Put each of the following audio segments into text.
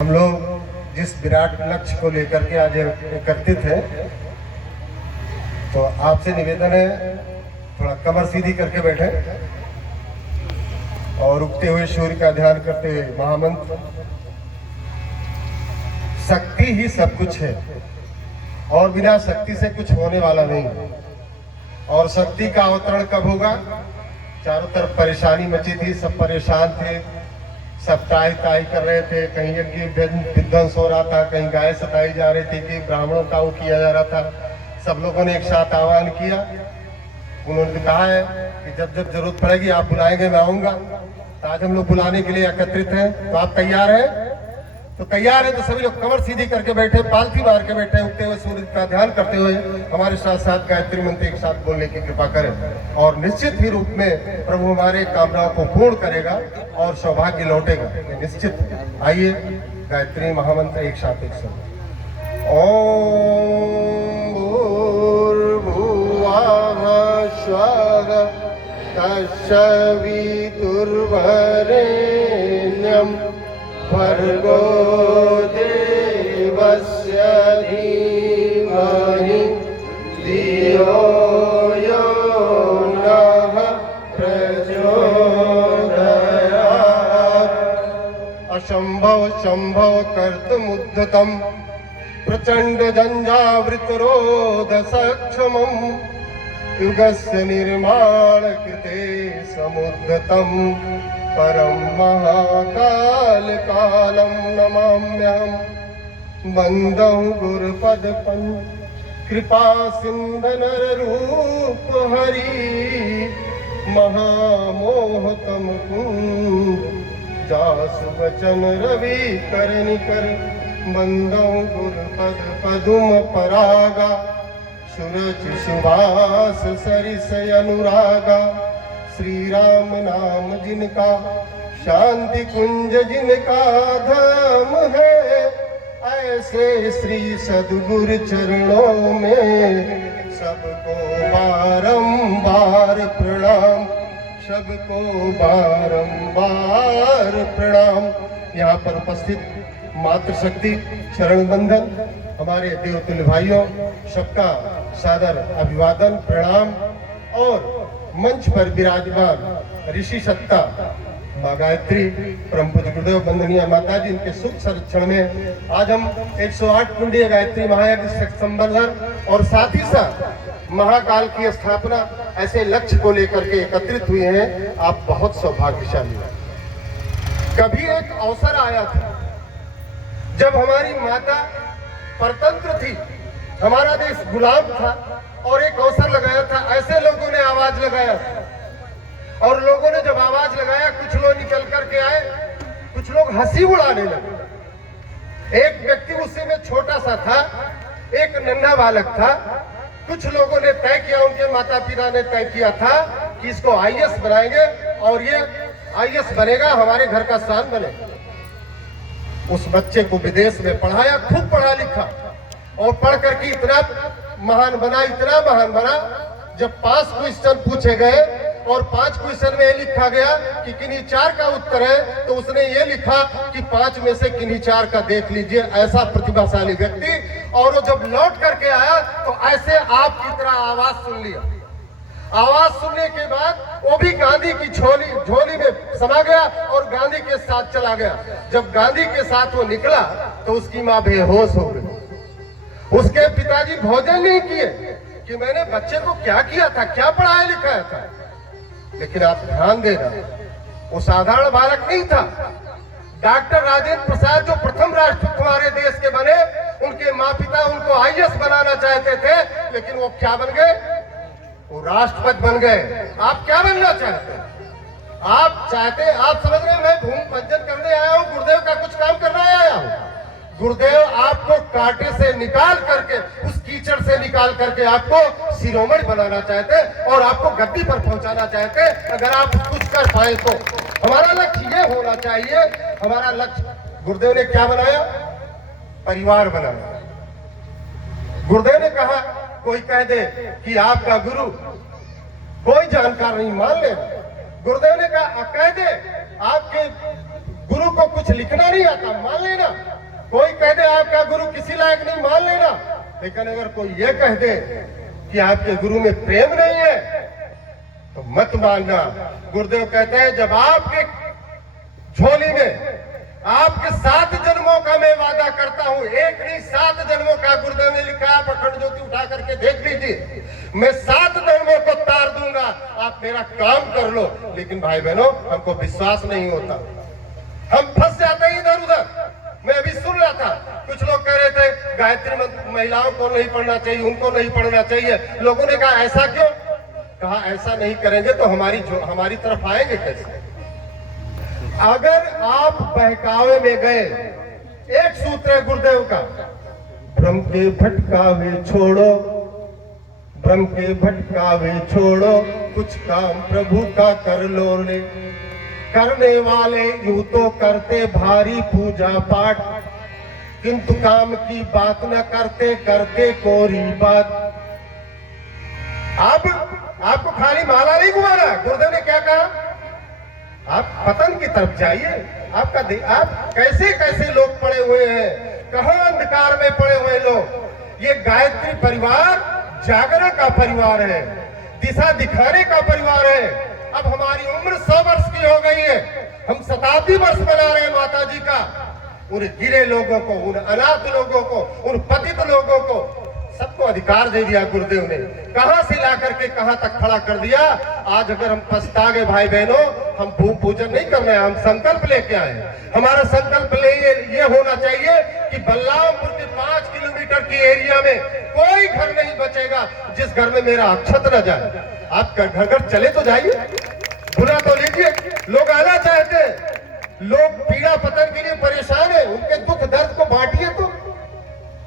हम लोग जिस विराट लक्ष्य को लेकर के आज एकत्रित हैं, तो आपसे निवेदन है थोड़ा कमर सीधी करके बैठे और उगते हुए सूर्य का ध्यान करते हुए महामंत्र शक्ति ही सब कुछ है और बिना शक्ति से कुछ होने वाला नहीं। और शक्ति का अवतरण कब होगा? चारों तरफ परेशानी मची थी, सब परेशान थे, सब ताई कर रहे थे, कहीं यज्ञ विध्वंस हो रहा था, कहीं गाय सताई जा रही थी, कि ब्राह्मणों का वो किया जा रहा था। सब लोगों ने एक साथ आह्वान किया। उन्होंने कहा है कि जब जब जरूरत पड़ेगी आप बुलाएंगे, मैं आऊंगा। तो आज हम लोग बुलाने के लिए एकत्रित हैं, तो आप तैयार हैं? तो तैयार है तो सभी लोग कमर सीधी करके बैठे, पालथी मार के बैठे, उगते हुए सूर्य का ध्यान करते हुए हमारे साथ साथ गायत्री मंत्र एक साथ बोलने की कृपा करें। और निश्चित ही रूप में प्रभु हमारे कामनाओं को पूर्ण करेगा और सौभाग्य लौटेगा, निश्चित। आइए गायत्री महामंत्र एक साथ एक साथ। ओम भूर्भुवः स्वः तत्सवितुर्वरेण्यं भर्गो देवस्य धीमहि धियो यो नः प्रचोदयात्। असंभव संभव कर्तुमुद्धतं प्रचंड जंजावृतरोध सक्षमं युगस्य निर्माण कृते समुद्धतं परम महाकाल कालम नमाम्यहम्। वंदे गुरुपद कृपा सिंधु नर रूप हरि महामोहतम कुंज जासु वचन रवि कर निकर। वंदे गुरुपद पदुम परागा सूरज सुभास सरिस अनुरागा। श्री राम नाम जिनका शांति कुंज जिनका धाम है, ऐसे श्री सद्गुरु चरणों में सबको बारंबार प्रणाम, सबको बारंबार प्रणाम। यहाँ पर उपस्थित मातृशक्ति चरण बंधन हमारे देवतुल्य भाइयों सबका सादर अभिवादन प्रणाम। और मंच पर विराजमान ऋषि सत्ता माँ गायत्री, परम पूज्य गुरुदेव वंदनीय माता जी, इनके सुख संरक्षण में आज हम 108 कुंडीय गायत्री महायज्ञ संवर्धन और साथ ही साथ महाकाल की स्थापना ऐसे लक्ष्य को लेकर के एकत्रित हुए हैं। आप बहुत सौभाग्यशाली हैं। कभी एक अवसर आया था जब हमारी माता परतंत्र थी, हमारा देश गुलाम था, और एक अवसर लगाया था, ऐसे लोगों ने आवाज लगाया और लोगों ने जब आवाज लगाया कुछ लोग निकल करके आए, कुछ लोग हंसी उड़ाने लगे। एक व्यक्ति उसी में छोटा सा था, एक नन्हा बालक था। कुछ लोगों ने तय किया, उनके माता पिता ने तय किया था कि इसको आईएएस बनाएंगे और ये आईएएस बनेगा, हमारे घर का शान बनेगा। उस बच्चे को विदेश में पढ़ाया, खूब पढ़ा लिखा और पढ़ करके इतना महान बना, इतना महान बना। जब 5 क्वेश्चन पूछे गए और 5 क्वेश्चन में ये लिखा गया कि किन्हीं 4 का उत्तर है, तो उसने ये लिखा कि 5 में से किन्हीं 4 का देख लीजिए। ऐसा प्रतिभाशाली व्यक्ति। और वो जब लौट करके आया तो ऐसे आपकी तरह आवाज सुन लिया। आवाज सुनने के बाद वो भी गांधी की झोली में समा गया और गांधी के साथ चला गया। जब गांधी के साथ वो निकला तो उसकी माँ बेहोश हो गई। उसके पिताजी भोजन नहीं किए कि मैंने बच्चे को क्या किया था, क्या पढ़ाया लिखाया था। लेकिन आप ध्यान देना, वो साधारण बालक नहीं था। डॉक्टर राजेंद्र प्रसाद जो प्रथम राष्ट्रपति हमारे देश के बने, उनके माँ पिता उनको आईएएस बनाना चाहते थे, लेकिन वो क्या बन गए? वो राष्ट्रपति बन गए। आप क्या बनना चाहते हैं? आप समझ रहे हैं मैं भूमि पूजन करने आया हूँ, गुरुदेव का कुछ काम करने आया हूँ। गुरुदेव आपको कांटे से निकाल करके, उस कीचड़ से निकाल करके आपको शिरोमणि बनाना चाहते और आपको गद्दी पर पहुंचाना चाहते। अगर आप कुछ कर पाए तो हमारा लक्ष्य ये होना चाहिए। हमारा लक्ष्य, गुरुदेव ने क्या बनाया? परिवार बनाया। गुरुदेव ने कहा कोई कह दे कि आपका गुरु कोई जानकार नहीं, मान ले। गुरुदेव ने कहा कह दे आपके गुरु को कुछ लिखना नहीं आता, मान लेना। कोई कह दे आपका गुरु किसी लायक नहीं, मान लेना। लेकिन अगर कोई ये कह दे कि आपके गुरु में प्रेम नहीं है तो मत मानना। गुरुदेव कहते हैं जब आपके झोली में आपके 7 जन्मों का मैं वादा करता हूं, एक नहीं 7 जन्मों का गुरुदेव ने लिखा। आप अखंड ज्योति उठा करके देख लीजिए, मैं 7 जन्मों को तार दूंगा, आप मेरा काम कर लो। लेकिन भाई बहनों, हमको विश्वास नहीं होता, हम फंस जाते हैं इधर उधर। मैं अभी सुन रहा था, कुछ लोग कह रहे थे गायत्री मंत्र महिलाओं को नहीं पढ़ना चाहिए, उनको नहीं पढ़ना चाहिए। लोगों ने कहा ऐसा क्यों? कहा ऐसा नहीं करेंगे तो हमारी तरफ आएंगे कैसे? अगर आप बहकावे में गए, एक सूत्र है गुरुदेव का, भ्रम के भटकावे छोड़ो, भ्रम के भटकावे छोड़ो, कुछ काम प्रभु का कर लो रे। करने वाले यूं तो करते भारी पूजा पाठ, किंतु काम की बात न करते, करते कोरी बात। अब आपको खाली माला नहीं घुमाना। गुरुदेव ने क्या कहा? आप पतन की तरफ जाइए। आप कैसे कैसे लोग पड़े हुए हैं, कहां अंधकार में पड़े हुए लोग। ये गायत्री परिवार जागरण का परिवार है, दिशा दिखाने का परिवार है। अब हमारी उम्र 100 वर्ष की हो गई है, हम शताब्दी वर्ष मना रहे हैं माता जी का। उन गिरे लोगों को, उन अनाथ लोगों को, उन पतित लोगों को सबको अधिकार दे दिया गुरुदेव ने। कहां से ला करके कहां तक खड़ा कर दिया। आज अगर हम पछता गए भाई बहनों, हम भूमि पूजन नहीं करना है, हम संकल्प लेके आए। हमारा संकल्प ये होना चाहिए कि बलरामपुर के 5 किलोमीटर की एरिया में कोई घर नहीं बचेगा जिस घर में मेरा अक्षत न जाए। आप घर घर चले तो जाइए, बुला तो लीजिए। लोग आना चाहते हैं, लोग पीड़ा पतन के लिए परेशान है, उनके दुख दर्द को बांटिए। तो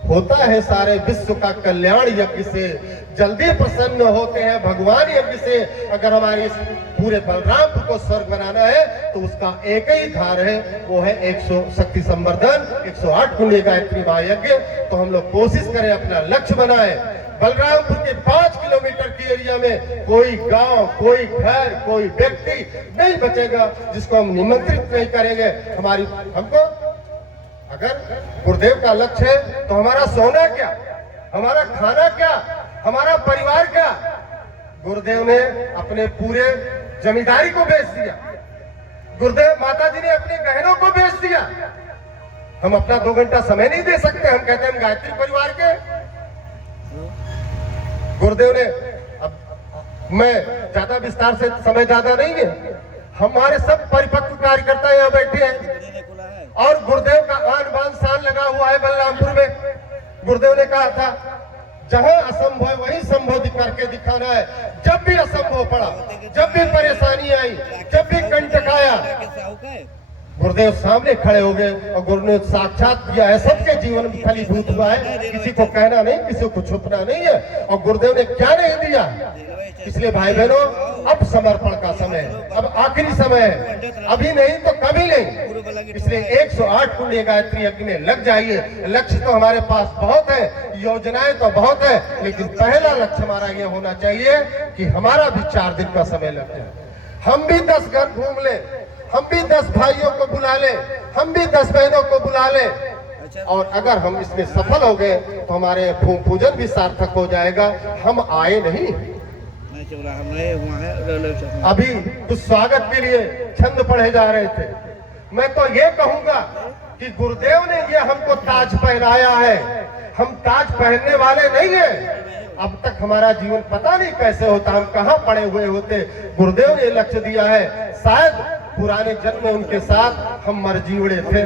होता है सारे विश्व का कल्याण यज्ञ से, जल्दी प्रसन्न होते हैं भगवान यज्ञ से। अगर हमारे इस पूरे बलरामपुर को स्वर्ग बनाना है तो उसका एक ही धार है, वो है 100 शक्ति संवर्धन, 108 कुंडली गायत्री महायज्ञ। तो हम लोग कोशिश करें, अपना लक्ष्य बनाएं। बलरामपुर के 5 किलोमीटर की एरिया में कोई गांव, कोई घर, कोई व्यक्ति नहीं बचेगा जिसको हम निमंत्रित नहीं करेंगे। हमको अगर गुरुदेव का लक्ष्य है तो हमारा सोना क्या, हमारा खाना क्या, हमारा परिवार क्या। गुरुदेव ने अपने पूरे जमींदारी को बेच दिया, गुरुदेव माता जी ने अपने गहनों को बेच दिया। हम अपना 2 घंटा समय नहीं दे सकते। हम कहते हैं हम गायत्री परिवार के। गुरुदेव ने, अब मैं ज्यादा विस्तार से, समय ज्यादा नहीं है, हमारे सब परिपक्व कार्यकर्ता यहाँ बैठे हैं और गुरुदेव का आन बान शान लगा हुआ है बलरामपुर में। गुरुदेव ने कहा था जहां असंभव है वहीं संभव करके दिखाना है। जब भी असंभव पड़ा, जब भी परेशानी आई, जब भी कंटक आया, गुरुदेव सामने खड़े हो गए और गुरु ने साक्षात किया है। सबके जीवन में फलीभूत हुआ है, किसी को कहना नहीं, किसी को छुपना नहीं है। और गुरुदेव ने क्या नहीं दिया। इसलिए भाई बहनों, अब समर्पण का समय है, अब आखिरी समय है, अभी नहीं तो कभी नहीं। इसलिए 108 कुंडली गायत्री यज्ञ में लग जाइए। लक्ष्य तो हमारे पास बहुत है, योजनाएं तो बहुत है, लेकिन पहला लक्ष्य हमारा ये होना चाहिए कि हमारा भी 4 दिन का समय लग जाए। हम भी 10 घर घूम ले, हम भी 10 भाइयों को बुला ले, हम भी 10 बहनों को बुला ले। और अगर हम इसमें सफल हो गए तो हमारे भूमि पूजन भी सार्थक हो जाएगा। हम आए नहीं, अभी कुछ स्वागत के लिए छंद पढ़े जा रहे थे। मैं तो ये कहूंगा कि गुरुदेव ने ये हमको ताज पहनाया है, हम ताज पहनने वाले नहीं है। अब तक हमारा जीवन पता नहीं कैसे होता, हम कहां पड़े हुए होते। गुरुदेव ने लक्ष्य दिया है। शायद पुराने जन्म में उनके साथ हम मरजीवड़े थे,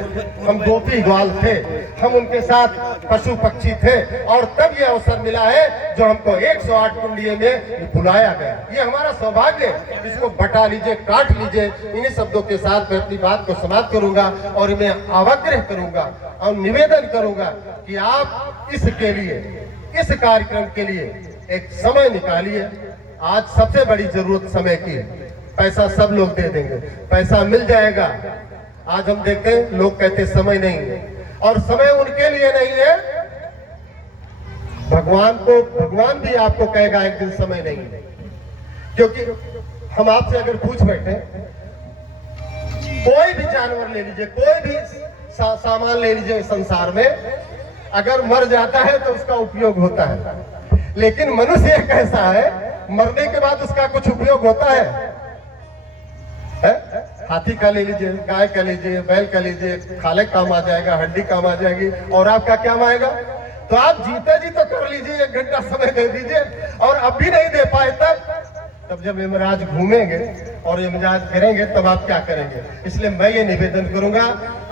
हम गोपी ग्वाल थे, हम उनके साथ पशु पक्षी थे, और तब ये अवसर मिला है जो हमको 108 कुंडली में बुलाया गया। ये हमारा सौभाग्य है। इसको बटा लीजिए, काट लीजिए। इन्हीं शब्दों के साथ मैं अपनी बात को समाप्त करूंगा और मैं आग्रह करूंगा और निवेदन करूंगा कि आप इसके लिए, इस कार्यक्रम के लिए एक समय निकालिए। आज सबसे बड़ी जरूरत समय की है। पैसा सब लोग दे देंगे, पैसा मिल जाएगा। आज हम देखते हैं लोग कहते समय नहीं है, और समय उनके लिए नहीं है, भगवान भी आपको कहेगा एक दिन समय नहीं है। क्योंकि हम आपसे अगर पूछ बैठे कोई भी जानवर ले लीजिए, कोई भी सामान ले लीजिए संसार में, अगर मर जाता है तो उसका उपयोग होता है, लेकिन मनुष्य एक ऐसा है मरने के बाद उसका कुछ उपयोग होता है? हाथी का ले लीजिए, गाय का लीजिए, बैल का लीजिए, खाले काम आ जाएगा, हड्डी काम आ जाएगी, और आपका क्या आएगा? तो आप जीते जी तो कर लीजिए, 1 घंटा समय दे दीजिए, और अब भी नहीं दे पाए तब जब यमराज घूमेंगे और यमराज करेंगे तब आप क्या करेंगे? इसलिए मैं ये निवेदन करूंगा,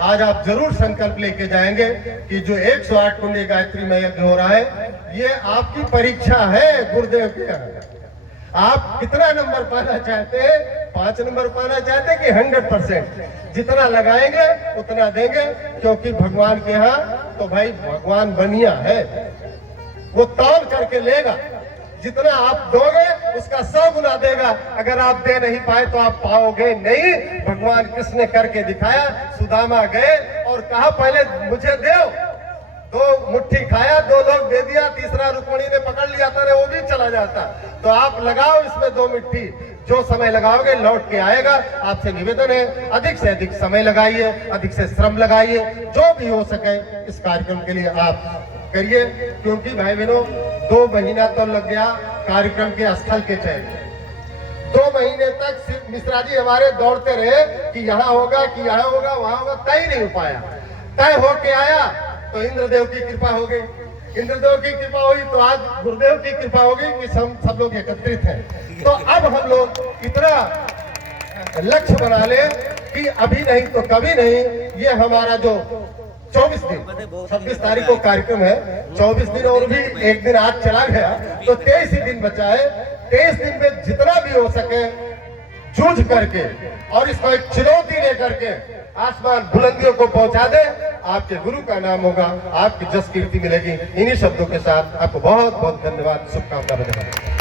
आज आप जरूर संकल्प लेके जाएंगे कि जो 108 कुंडी गायत्री में यज्ञ हो रहा है, ये आपकी परीक्षा है गुरुदेव के यहाँ। आप कितना नंबर पाना चाहते हैं? 5 नंबर पाना चाहते हैं कि 100%? जितना लगाएंगे उतना देंगे, क्योंकि भगवान के यहाँ तो भाई भगवान बनिया है, वो तौल करके लेगा। जितना आप दोगे उसका 100 गुना देगा। अगर आप दे नहीं पाए तो आप पाओगे नहीं। भगवान कृष्ण ने करके दिखाया। सुदामा गए और कहा पहले मुझे दो, 2 मुट्ठी खाया, 2 लोग दे दिया, तीसरा रुक्मिणी ने पकड़ लिया था, वो भी चला जाता। तो आप लगाओ इसमें 2 मुट्ठी, जो समय लगाओगे लौट के आएगा। आपसे निवेदन है अधिक से अधिक समय लगाइए, अधिक से श्रम लगाइए, जो भी हो सके इस कार्यक्रम के लिए आप करिए, क्योंकि भाई बहनों 2 महीना तो लग गया कार्यक्रम के स्थल के चयन। 2 महीने तक सिर्फ मिश्रा जी हमारे दौड़ते रहे कि यहाँ होगा, कि यहाँ होगा, वहां होगा, तय नहीं हो पाया। तय होके आया तो इंद्रदेव की कृपा हो गई। इंद्रदेव की कृपा हुई तो आज गुरुदेव की कृपा हो गई कि सब लोग एकत्रित हैं। तो अब हम लोग इतना लक्ष्य बना ले कि अभी नहीं तो कभी नहीं, ये हमारा जो 24 दिन 26 तारीख को कार्यक्रम है, 24 दिन और भी 1 दिन आज चला गया तो 23 ही दिन बचा है। 23 दिन में जितना भी हो सके जूझ करके और इसको एक चुनौती लेकर के आसमान बुलंदियों को पहुंचा दे। आपके गुरु का नाम होगा, आपकी जस कीर्ति मिलेगी। इन्हीं शब्दों के साथ आपको बहुत बहुत धन्यवाद, शुभकामना।